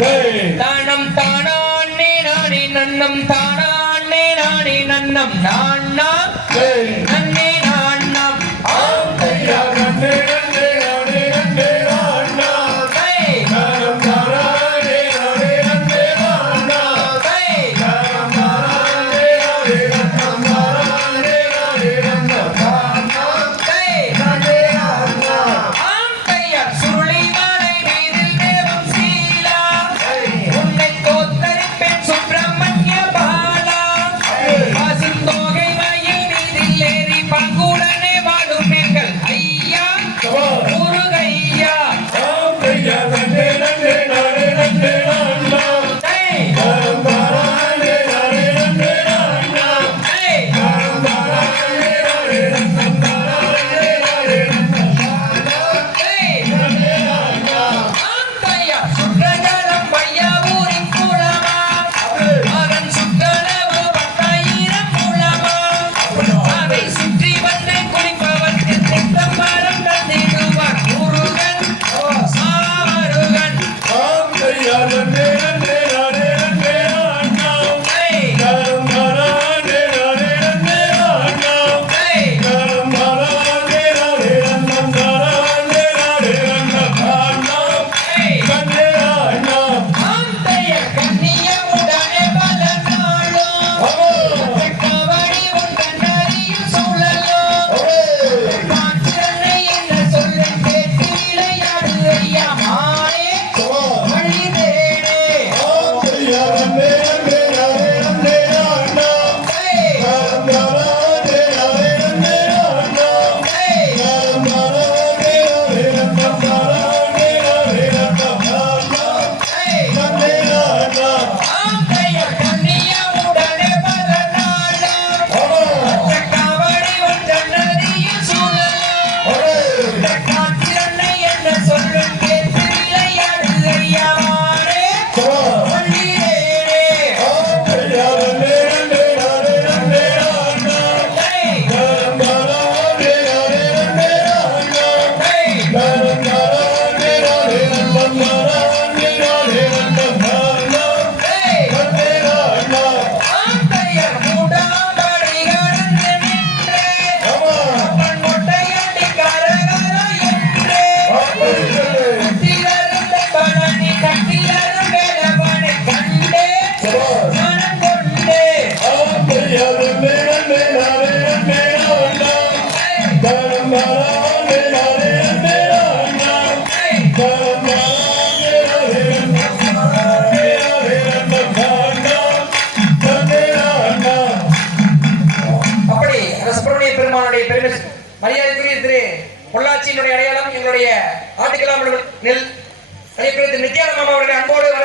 தானம் தானான் நானே நன்னம் தானான் நானே நன்னம். நான் அப்படி சுப்பிரமணிய பெருமானுடைய பெருமை திரு பொள்ளாச்சியினுடைய அடையாளம் எங்களுடைய ஆட்டுக்கலாம் நித்யானந்தம் அவருடைய அன்போடு வரவேற்று